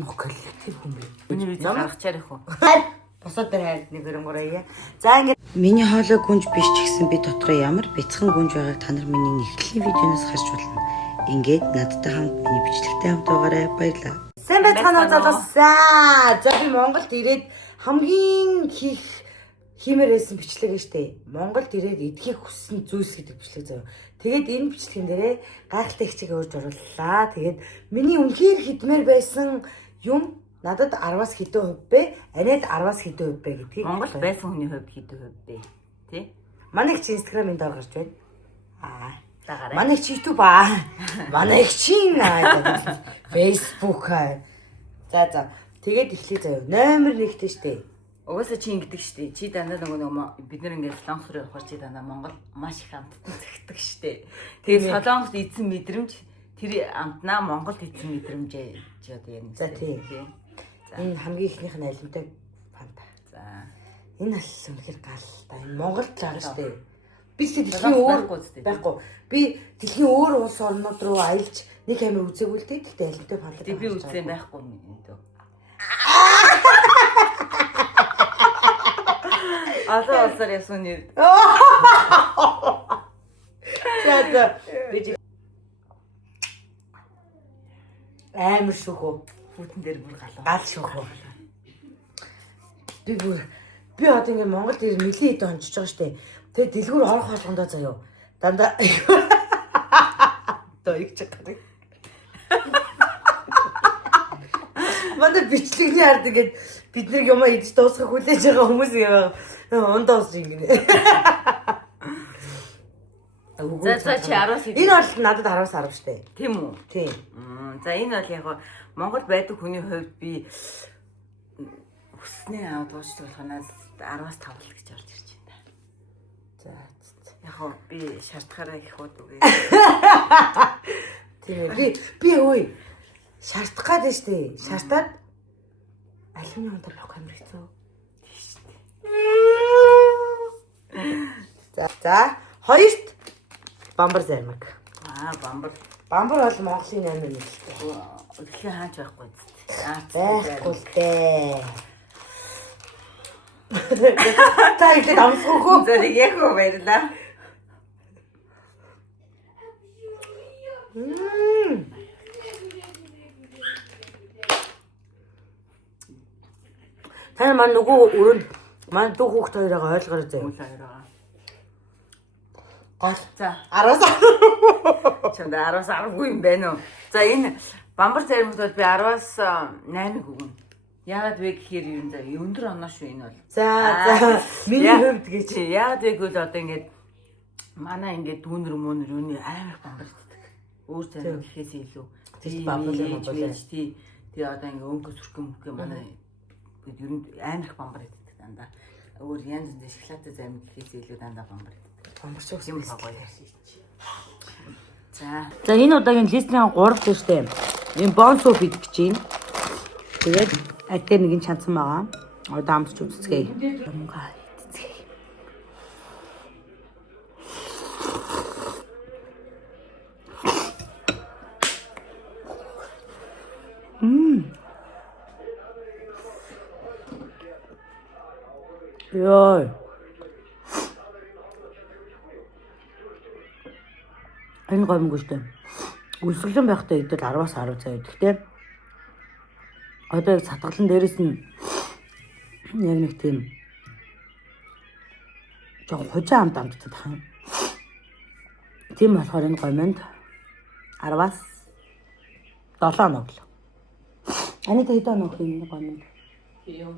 нөх коллектив хүн бэ. Миний видео гаргачаар их үү. Босоод дээр хайр 1 2 3. За ингээд миний хоолой гүнж биш ч гэсэн би дотроо ямар бяцхан гүнж байгааг та нар миний нэгтгэлийн видеоноос харж болно. Ингээд надтай хамт миний бичлэгтэй хамт байгаарай. Баярлалаа. Сайн байцгаана уу залуусаа. За би Монголд ирээд хамгийн хиймээр байсан бичлэг нь штэ. Монголд ирээд идэхийг хүссэн зүйлс гэдэг бичлэг заяа. Тэгээд энэ бичлэгэн дээрээ гайхалтай хичээг өөрж орууллаа. Тэгээд миний үнэхээр хидмээр байсан юм надад 10-аас хэдэн хувь бэ? Анид 10-аас хэдэн хувь бэ гэдгийг Монгол байсан хүний хувьд хэдэн хувь бэ? Тэ? Манай чи Instagram-ын доор гарч байна. Дагараа. Манай чи YouTube Манай чи Facebook За. Тэгээд эхлэе заяа. Номер 1-тэй штэ. Угаасаа чи ингэдэг штэ. Чи дандаа нөгөө бид нар ингээд солонгос руу явахаар чи дандаа Монгол маш их амттан зэгдэг штэ. Тэгээд солонгост эзэн мэдрэмж тэр амтнаа Монголд эзэн мэдрэмж чи одоо яг. За тийм. Энэ хамгийн ихнийх нь алимтай фанта. За. Энэ аль үнэхээр галтай. Энэ Монголд л байгаа штэ. Би дэлхийн өөр байхгүй. Би дэлхийн өөр улс орнууд руу аялж нэг амир үзээгүй л дээ. Тэгтээ алимтай фанта. Би үзсэн байхгүй юм дөө. Одоо олсоор ясан нэр. За. Би амар шүүхөө. Хүүтэн дээр бүр галуу. Гал шүүхөө. Би одоо ингэ Монголд ир нэлийн хэд онцож байгаа штэ. Тэгээ дэлгүүр орох болгондоо заяа. Дандаа их чагтай. Манай бичлэгний ард ингээд бид нэг юм идэж дуусгах хүлээж байгаа хүмүүс ундаас ингэнэ. За чи 10-аас энэ бол надад 10-аас 10 штэ. Тийм үү? Тийм. За энэ бол яг Монгол байдаг хүний хувьд би өснээ аваад ууштай болохоос 10-аас 5 л гэж орж ирж байна. За. Яг би шаардахаараа их бод үгүй. Тийм би үй шаардах гэдэг штэ. Шаартаад алюминий унтаа авах юм хэцүү. За. Хоёрт бамбар зармаг. Бамбар. Бамбар бол Монголын номер 1 шүү дээ. Өглөө хаач байхгүй зү. Байхгүй л дээ. Та ихтэй амсгүйхөө. За яг уу баярлаа. Та маань нөгөө өрөнд маань дүү хүүхд хоёроо ойлгоорой заяа. Гол. За 10-аас чамд 10-аас 10 юм байна уу? За энэ бамбар зармагт бол би 10-аас 8 өгнө. Яагаад вэ гэхээр юм за өндөр оноо шүү энэ бол. За миний хувьд гэж. Яагаад вэ гэвэл одоо ингээд манай ингээд дүүнэр мөнөр юуны амар бамбар иддэг. Өөр зарим гэхээс илүү. Тийм бамбар тий одоо ингээд өнгө сүрхэмхэ манай ер нь амар их бамбар иддэг дандаа. Өөр янз янз шоколадтай зарим гэхээс илүү дандаа бамбар иддэг. Бамбар ч юм гоё. За энэ удаагийн листний 3 дээр штэ. Энэ бон суп идэх гэж байна. Тэгээд атер нэг нь чанцсан байгаа. Одоо амсч үзцгээе. Амгаа идцгээе. Яа. Энэ гомгүй штэ. Үлсгэлэн байхдаа идэл 10-аас 10 цаа. Гэхдээ одоо яг сатгалан дээрээс нь яг нэг тийм жоо хожаа амт амтдаг хаа. Тийм болохоор энэ гомонд 10-аас 7 нөглөө. Анита хэдэн нөх энэ гомонд? 5.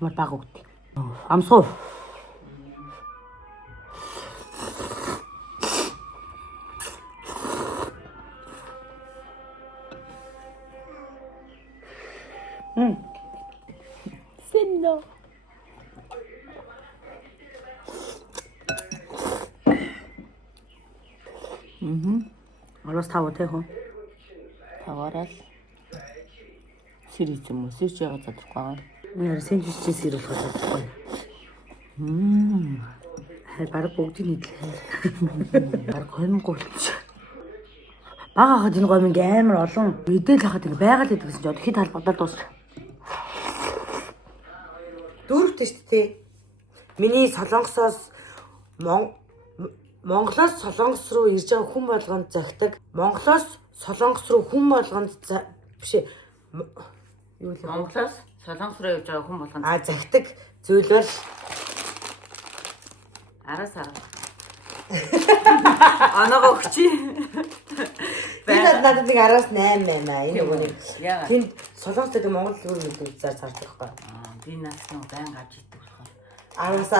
Ямар баг үгтэй. Амсгуу. Сэнно. Арас таваа тэ хөө. таваарал сэр юм уу? Сэрж байгаа задахгүй байгаа. Яа сэнжиж сэр болох задахгүй. Хай баг бүгдийг нийтлээ. Баг 20 голч. Бага хахад энэ гоминг амар олон мэдээлэл хахад ингэ байгаад байдаг гэсэн чинь одоо хэд талбартаар дуусах. Дөрөвтэй шүү дээ. Миний Солонгосоос Монголоос Солонгос руу ирж байгаа хүн болгонд захидаг. Монголоос Солонгос руу хүн болгонд биш ээ. Юу л Монголоос Солонгос руу явж байгаа хүн болгонд захидаг зүйл бол араас Анаага өгчи. Энэ надад нэг араас 8 аа. Энэ нөгөө нэг яагаад? тэнд Солонгос гэдэг Монгол өөр мэдээ зардаг байхгүй. Би надад нэг байн авч идэг болохоор. Араас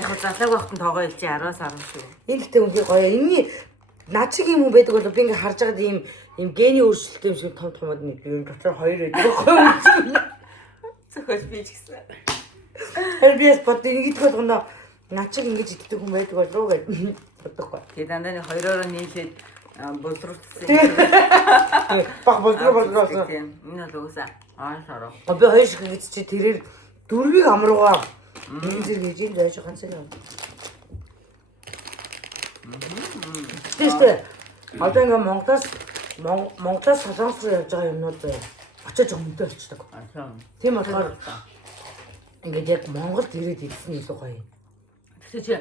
Яг хөө залааг байхад нь тоогоо илчээ 10 шүү. энэ гэдэг үнхээр гоё. Энэний над шиг юм хүн байдаг бол би ингээ харж байгаад ийм гений өөрчлөлт юм шиг том томод нэг юм дотор хоёр байдаг байхгүй. Зөвхөн би ч гэсэн. Хэрвээ бод ингэ идэх болгоно над шиг ингэж идэх хүн байдаг болов уу гэж бодохгүй. Тэгээ дандаа нэг хоёроо нийлээд боловсруулсан. Баг боловсруулсан. Энэ бол уусаа аашаараа. Би хоёр шиг ингэж чи тэрээр дөрвийг амруугаа энэ зэрэг хийж зойж ганцхан юм. Тэстэ. Одоо ингээ Монголоос Солонгос руу явж байгаа юмнууд очиж өмнөдөө болчихдог. Тийм болохоор ингээд яг Монголд ирээд ирсэн илүү гоё. Тэгсэн чи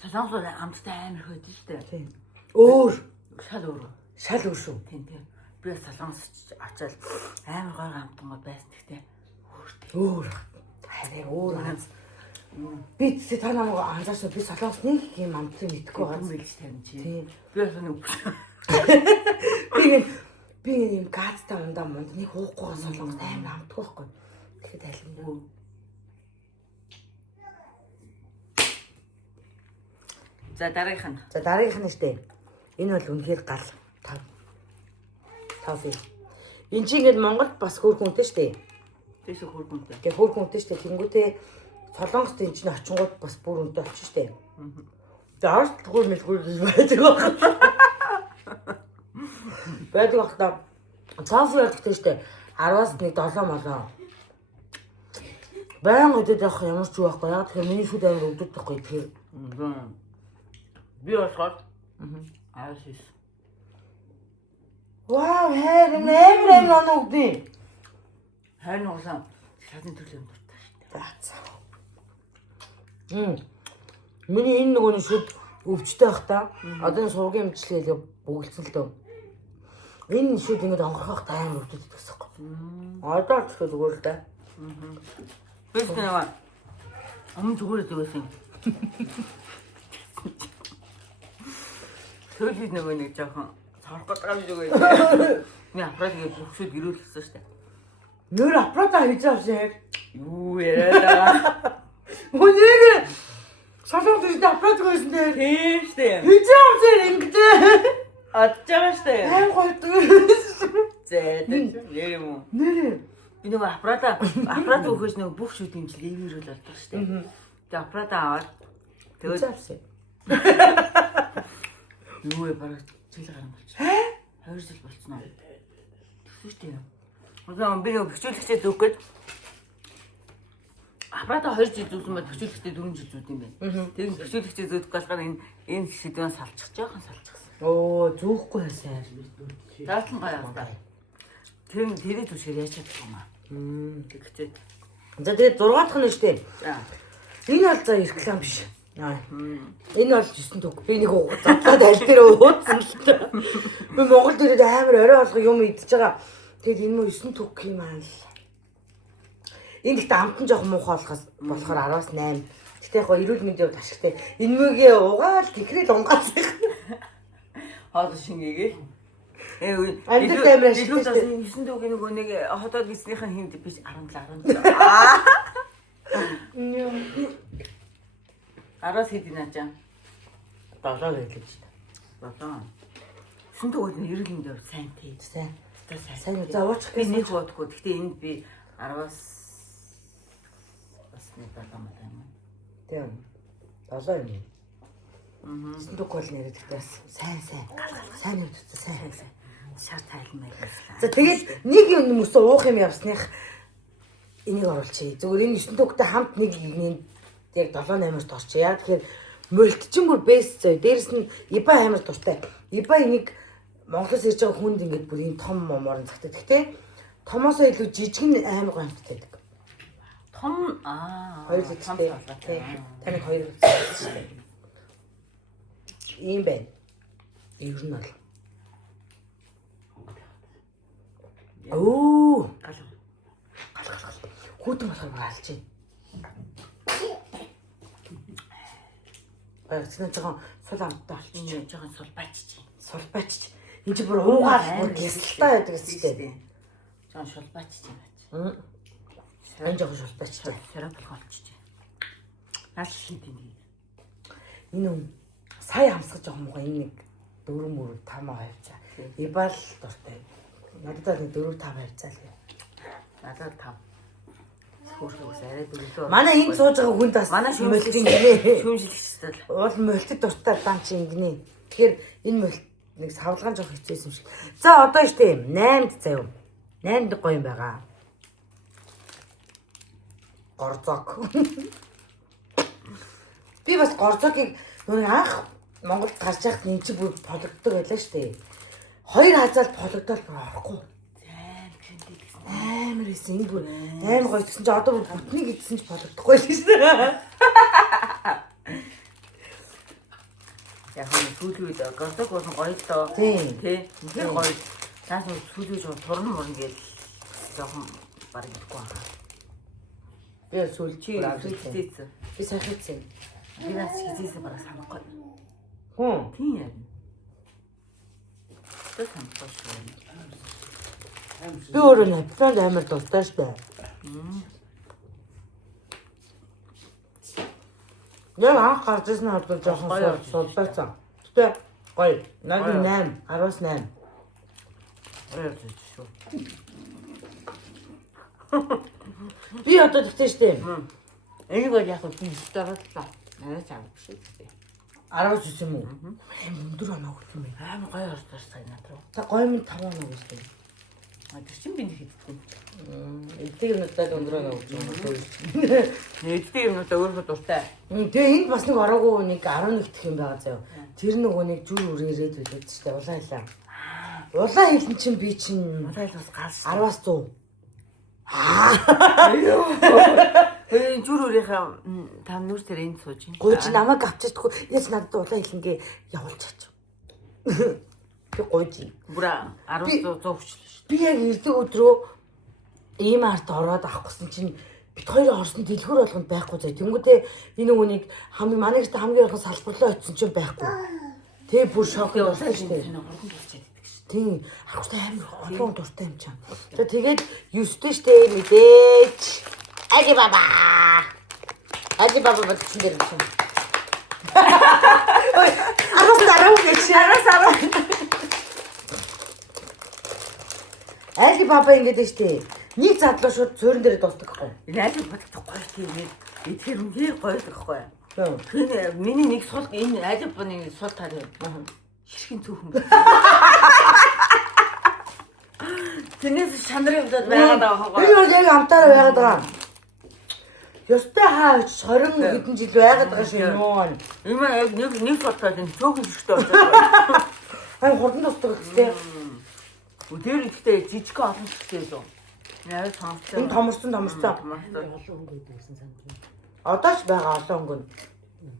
Солонгос амттай амар хөөд шүү дээ. Тийм. Өөр Шал өөр. шал өөр шүү. Тийм. Би Солонгос очиад амар гоё амтгууд байсан гэхдээ Өөр. Харин өөр ганц. Би тэ та намайг анзаарсан би Солонгос нэг юм амтыг мэдхгүй гоо байгаа. мэлж тавин чи. Тийм. Би бас нэг Би юм газтай ундаа мунд нэг хуухгүй Солонгос амар амтгүй байхгүй. Тэгэхэд алимнаа. За дараагийнх нь. За дараагийнх нь штэ. Энэ бол үнэхээр гал. Тав. Энд чи ингээд Монголд бас хөөрхөнтэй штэ. Тэс хөргөнтэй. Тэгээ хөөрхөнтэй штэ. Тэнгүүтээ Солонгост энэ чинь очингууд бас бүр өнтэй очиж штэ. Даарт тгүүр мэлгүүр байдаг байна. Байдаг бахта. Цаaf ярьдагтэй штэ. 10-аас нэг 7 молоо. Баян өдөд явах ямар ч юу байхгүй. Яг тэгэхээр миний шүд амар өдөд байхгүй. Тэгэхээр би болохоор аашис. Вау, хэрэг нэмэр оногдیں۔ Харин уусаа шатны төрлийн юм дуртай шүү дээ. Миний энэ нөгөө шүд өвчтэй байх та. Одоо сургуулийн эмчилгээ бүгэлцэн л дөө. Энэ шүд ингэж онгорхох тайм өвдөд гэсэн юм. Одоо ч зүгээр л да. Биш нэг зүгээр зүгээс юм. Төлөв нөгөө нэг жоохон царах гэдэг юм зүгээр. Би аппаратыг бүгшүүд гэрүүлсэн шүү дээ. Нөр аппарата хийж авсан. Юу яриад байгаа. Үнээр Солонгос дэд аппарат байсан дээ. Тийм шүү дээ. Хийж авсан ингэдэ. Адж байгаа шүү дээ. Аим гоё. Зээ нэр юм уу? Нэр. Би нөгөө аппарат өгөхөж нөгөө бүх шүүд юм чи левер бол болдог шүү дээ. Тэгээ аппарат аваад Тэгээд авсан. Юу вэ бараг жил гарсан болчих. 2 жил болцсон аа. Тэгсэн шүү дээ. Одоо би нөгөө бэхжүүлэгчээ зөөх гээд аппарата 2 жил зүүсэн бол бэхжүүлэгчээ 4 жил зүүд юм байна. Тэгээд бэхжүүлэгчээ зөөдөх гашгаар энэ шидвэн салчих жоохон салчихсан. Оо, зөөхгүй байсан. Даатан гаяа та. Тэрийг түшгээр яаж чадах юм аа. Тэгчээ. За тэгээд 6 дахь нь шүү дээ. За. Энэ бол за реклам биш. Энэ бол 9 төг. Би нэг задлаад аль дээр уудсан л та. Би Монгол дээрээ амар орой олго юм идчихэж байгаа. Тэгэд энэ мө 9 төг юм аа л. Энэ ихтэй амтан жоох муухай болохоор 10-аас 8. Гэтэ яг эрүүл мэндийн хувьд ашигтай. Энэ мөгээ угаал гэхрэл унгаацсан. Хоол шингээгээл. Амттай амар ашигтай. 9 төг нөгөө нэг хотод гиснийхэн хэмд биш 17 Араас хэдийн аажаа? 7 байлж та. 7. 9 төг нь эрүүл мэндийн хувьд сайн тий. Сайн. Сайн. За уучих би гэсэн. нэг бодохгүй. Гэхдээ энд би 10-аас бас нэг 7 мал юм. Тийм. 7 юм. Эсэнд үг бол нэрэд ихтэй бас сайн. Сайн нэвдсэн сайн. Шар тайлан байлаа. За тэгээд нэг юм мөсө уух юм явсных энийг оруулчих. Зүгээр энэ 9 төгтэй хамт нэг яг 7-8-аар тоорч. Яг тэгэхээр мөлтчин бүр бэст зөө. Дээрэс нь Иба амар дуртай. Иба энийг Монголоос ирж байгаа хүнд ингээд бүр ийм том моморон цагтай. Гэхдээ томоосоо илүү жижиг нь амар гоё амттай байдаг. Том 2 литтэй. Таны 2 литтэй шүү дээ. Ийм байна. Ер нь бол. Оо, гал. Хүүтэн болохоор алж байна. Тэгсэн жоохон сул амттай болчих. жоохон сулбайч. Сулбайч. Энд чи бүр уугаад бүр гисэлтэй байдаг шүү дээ. Жоохон шулбайч юм байна. Энэ жоохон сулбайч. Сарап болчихж. Наад хийдин. Энэ юм сая хамсгаж байгаа муухай энэ нэг 4 мөр 5 хавцаа. Ибал дуртай. Надад нэг 4 5 хавцаа л. Надад 5. Хөөрхөөс арай дөрөвдөө. Манай энд сууж байгаа хүнд бас манай шүүмжлэгч гинэ. Шүүмжлэгчтэй л. Уул мөлтөд дуртай дан чи ингэнэ. Тэгэхээр энэ мөлт нэг савлгаан жоох хэцээсэн юм шиг. За одоо штэ 8-д заяа. 8-д гоё юм байгаа. Горзог. Би бас горзогийг нөгөө анх Монголд гарч байхад энэ чи бүр пологддог байлаа штэ. 2 хазаал пологдоод бүр орохгүй. Амар исэн энэ бүр амар гоё гэсэн чи одоо бүр бүтнийг идсэн чи пологдохгүй л шүү дээ. Яг нь сүүлийн үед гордог болсон гоё л доо. Тий. Тэр гоё. Цааш сүүлийн үед турн морн гээл жоохон баг идэхгүй байгаа. Би сүүлчээ. Би сайхацсан. Би бас хизээсээ бараг санахгүй. Хүн. Тийм яа. Тэ санахгүй шүү. Би өөрөө напитанд амар дуртай штэ. Яг анх гарч ирсэн хадвал жоохон сулбайцсан. Гэтэ гоё. Надад 8, 18. Шүү. Би одоо тэгтээ штэ. Энийг бол яг би сторооллоо. Арай цаав шүү дээ. 19 юм уу? Өндөр оноо хөх юм бэ? Амар гоё ордоор сайн надруу. Та гоё минь 5 оноо гэжтэй. Тэр чинь би нэг хэдтэй. Эдгээр юмудад өндөр оноо хөх юм уу? Эдгээр юмудаа өөрөө дуртай. Тэгээ энд бас нэг ороогүй нэг 11 дэх юм байгаа заяа. Тэр нөгөө нэг жүр үрээрээд билээд штэ. Улаан хэлээ. Улаан хэлэн чинь би чинь улаан хэл бас галс 10-аас 100. Жүр үрийнхаа та нүр дээр энд сууж байна. Гуйж намайг авчиадгүй. Яаж надад улаан хэлнгээ явуулж чаач. Би гуйж. Бүр 10-100 хүчлээ шүү. Би яг ирдэг өдрөө ийм арт ороод авахгүйсэн чинь бит хоёрын орсон дэлгүүр болгонд байхгүй заа. Тэнгүүтээ энэ нөгөөнийг хамгийн манай гэрте хамгийн их салбарлаа очсон чинь байхгүй. Тэгээ бүр шок болсон шүү дээ. Тийм. Ахтай амар олон дуртай юм чам. За тэгээд 9-тэй штэ мэдээч. Ади баба бодсон дээр юм. Ой, арас дарав гэж. Ади баба ингэж штэ. Нэг задлаа шууд цөөрөн дээр дуустдаг байхгүй. Ади бодох гоё тийм нэг эдгээр үнээр гоё л байхгүй. Тийм. Миний нэг сул энэ ади баны сул таар юм. Ширхин цөөхөн. Тэнэс шандрын удаад байгаад байгаа хаа. Би яг амтаар байгаад байгаа. Ёстой хаач 20 хэдэн жил байгаад байгаа шүү нөө. Ийм яг нэг султаад энэ цөөхөн ширхтэй болж байгаа. Хай хурдан тусдаг гэхтээ. Өдөр ихтэй жижиг олон ширхтэй лөө. Яа сонсоо. Энэ томорсон. Олон өнгө байсан санагдана. Одоо ч байгаа олон өнгө.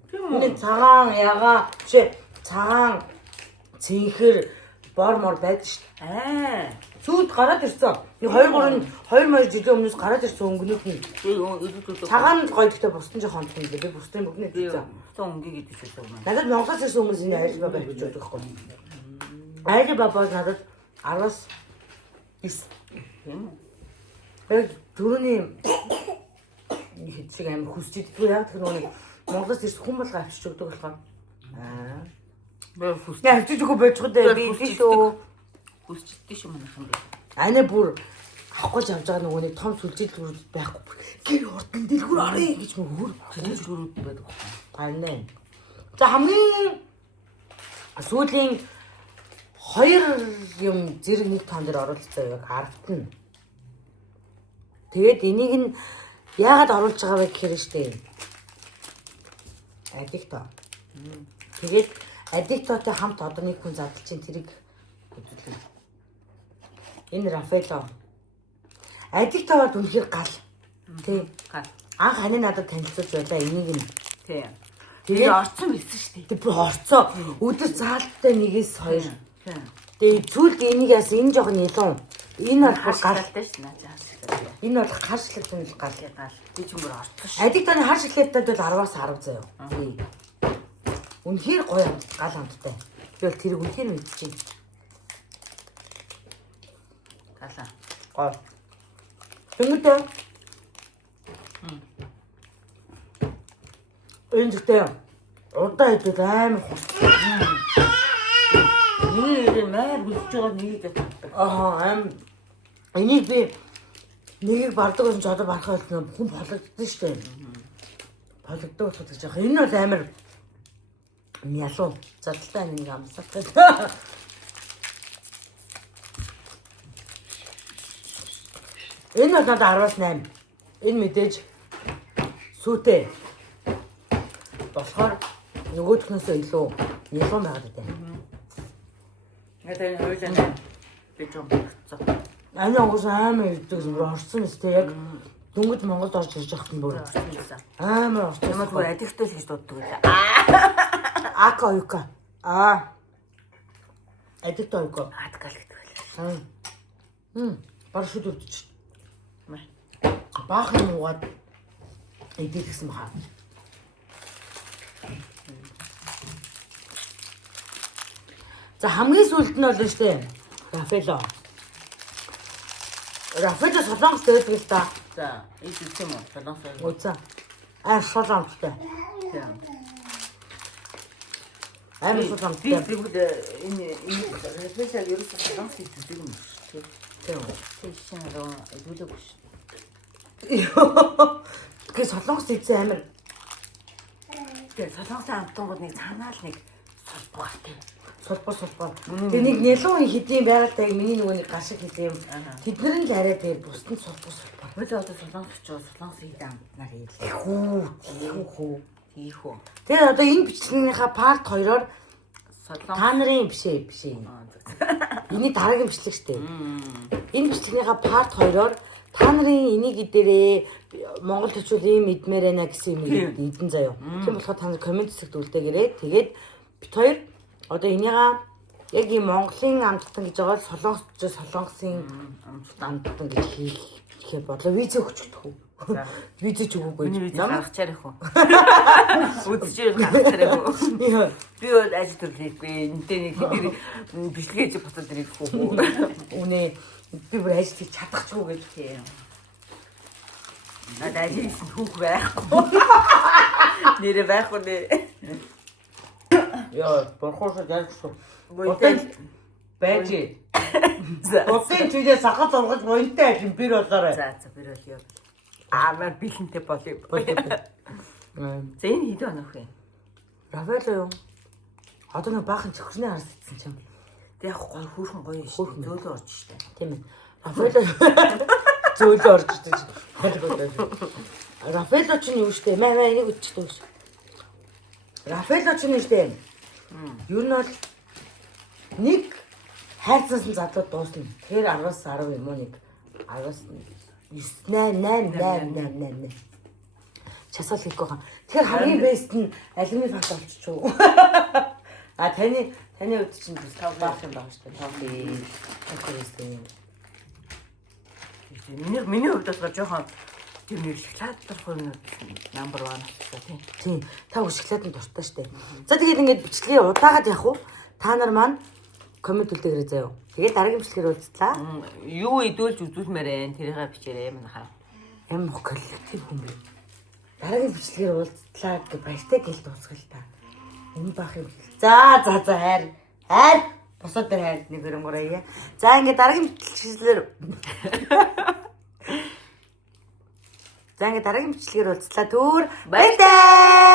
Тийм үү. Энэ цагаан ягаа биш цагаан цэнхэр бормор байдаг шүү дээ. Сүйд гараад ирсэн. Нэг 2 мөр жилийн өмнөөс гараад ирсэн өнгөнүүд нь. Цагаан гоё гэхдээ бусдын жоохон хондог юм дээ. Би бусдын бүгд нэг хэлсэн. Бусдын өнгийг идэж байсан юм. Надад Монголоос ирсэн хүмүүс энэ айж бабаа хийж байдаг байхгүй. Айж бабаа надад 10-аас 9. Яг түрүүний хэцэг амир хүсч идэггүй яг тэр нэг Монголоос ирсэн хүн болго авчиж өгдөг болохоор. Би хүсч авчиж өгөө бойчгоо дээ. Би тийшөө хүсчихдээ шүү манайхан би. Ане бүр авах гэж явж байгаа нөгөө нэг том сүлжээдлүүд байхгүй. Гэр хурдан дэлгүүр орё гэж мөр дэлгүүрүүд байдаг. Харин. За хамгийн сүүлийн 2 юм зэрэг нэг тоон дээр оруулцгаа яг арт нь. Тэгээд энийг нь яагаад оруулж байгаа вэ гэхээр штэ. Аддикто. Тэгээд аддиктотой хамт одоо нэг хүн задлж чинь тэрийг Энэ Рафаэло. Адик таваад үнэхээр гал. Тий. Гал. Анх хань надад танилцуулж байлаа энийг нь. Тий. Тэгээ орцсон байсан шүү дээ. Тэг бүр орцоо. Өдөр заалттай нэгээс хоёр. Тий. Тэгээ зүйлд энийг яас энэ жоох нь ялуу. Энэ бол бүр гал. Галтай ш наа жаа. Энэ бол хар шилэгтэй л гал. Гал. Би ч юм бүр орцсон ш. Адик таны хар шилэгтэйд бол 10-аас 10 заяа. Тий. Үнэхээр гоё гал амттай. Би бол тэрийг үнэхээр мэдчихээн. Галаа. Гоё. Тэнгүүдээ. Энэ зүгтээ удаа хэдэл амар хурцсан. Энэ маар гүлж байгаа нэг гэдэг. Аим. Энийг би нэгийг бардаг гэсэн ч одоо барахаа хэлсэн хүн болгодсон шүү дээ. Болгодог болоход гэж яах. Энэ бол амар ялуу. Задалтай нэг амсах гэдэг. Энэ бол надад 10-аас 8. Энэ мэдээж сүйтэй. Болохоор нөгөөдхнөөс илүү ялуу байгаад байна. Надад энэ хоёулаа би ч юм болцсон. Ани уус амар иддэг юм орсон өстэй яг дөнгөж Монголд орж ирж байхад нь бүр амар орсон. Ямар зүгээр адигтай л гэж дууддаг байлаа. Ака юка. Адигтай юка. Адгал гэдэг байлаа. Бар шүд үлдчих. Баахан угаад идэх гэсэн баха. За хамгийн сүүлд нь бол штэ Рафаэло. Рафаэло солонгос байдаг л да. За, энэ үгүй юм уу? Солонгос. Үгүй. Солонгостой. Тийм. Солонгостой. Би тэгвэл энэ спешиал ерөөсөө солонгос гэдэг юм шүү. Тийм. Тийм шинэ руу идүүлээгүй шүү. Тэгээ солонгос ийцэн амар. Тэгээ солонгосын амтангууд нэг цаанаал нэг солбоо тийм. Солбоо. Тэгээ нэг нялуун хэдийн байгальтай миний нөгөө нэг гашиг хийх юм. Тэднэр нь л арай дээр бусд нь солбоо. Хөөе одоо солонгос ч солонгосын хэдийн амтнаар хийлээ. Хүү. Тийхүү. Тэгээ одоо энэ бичлэгийнхаа парт 2-оор солонгос та нарын биш. Эний дараагийн бичлэг штэ. Энэ бичлэгийнхаа парт 2-оор та нарын энийг идэрээ Монгол төчүүл ийм идмээр байна гэсэн юм идэн заяа. Тийм болохоор та нар комент хэсэгт үлдээгээрэй. Тэгээд бит хоёр одоо энийгаа яг ийм Монголын амттан гэж байгаа солонгосын амттан гэж хийх бодлоо. Виз өгчөхдөх үү? Виз ч өгөөгүй. гаргачаар их үү. Үзчихээр гаргачаар их үү. Би бол ажил төрлөхгүй. Энтэй нэг хэдий бичлэгээ буцаад ирэхгүй үү. Үнэ би бүр ажил чадахгүй гэж тийм. Надад ажил хийсэн хүүх байхгүй. Нэрэ байхгүй нэ. Яа, борхоосоо дайгсан. Боётой байж. За. Босын чүлээ сахал ургаж воёнтой ажил бэр болоорой. За бэр бол яа. Амар бэлэнтэй болъё. За энэ хэдэн онох вэ? Рафаэло юу? Одоо нэг баахан чихрний харс идсэн чинь. Тэг яг гоё хөөрхөн гоё шүү. Зөөлөө орж штэ. Тийм ээ. Рафаэло зөөлөө орж ирсэн чинь. Рафаэло ч юу штэ? Маа энийг үтчихдэг ш. Рафаэло ч юу штэ? Юу нь бол нэг хайрцсан задлууд дуусна. Тэгэхээр 10-аас 10 юм уу нэг 10-аас 8. Часаал хийхгүй хаа. Тэгэхээр хамгийн бест нь алюминий фат болчихоо. Таны хувьд чинь баах юм байна шүү дээ. Окей. Миний хувьд бол жоохон тийм нэг шоколад дурх юм number 1 болчихсон тийм. Та шоколад нь дуртай шүү дээ. За тэгээд ингээд бичлэгээ удаагаад явах уу? Та нар маань коммент үлдээгээрэй заяа. Тэгээд дараагийн бичлэгээр уулзлаа. Юу идүүлж үзүүлмээр байна. Тэрийгээ бичээрэй манайхаа. Ямар коллектив хүн бэ? Дараагийн бичлэгээр уулзлаа гэж баяртай гэл дуусгал та. Энэ баах юм. За хайр. Босоод дээр хайр нэг хөрөнгөрөөе. За ингээд дараагийн бичлэгээр уулзлаа. Түр баяртай.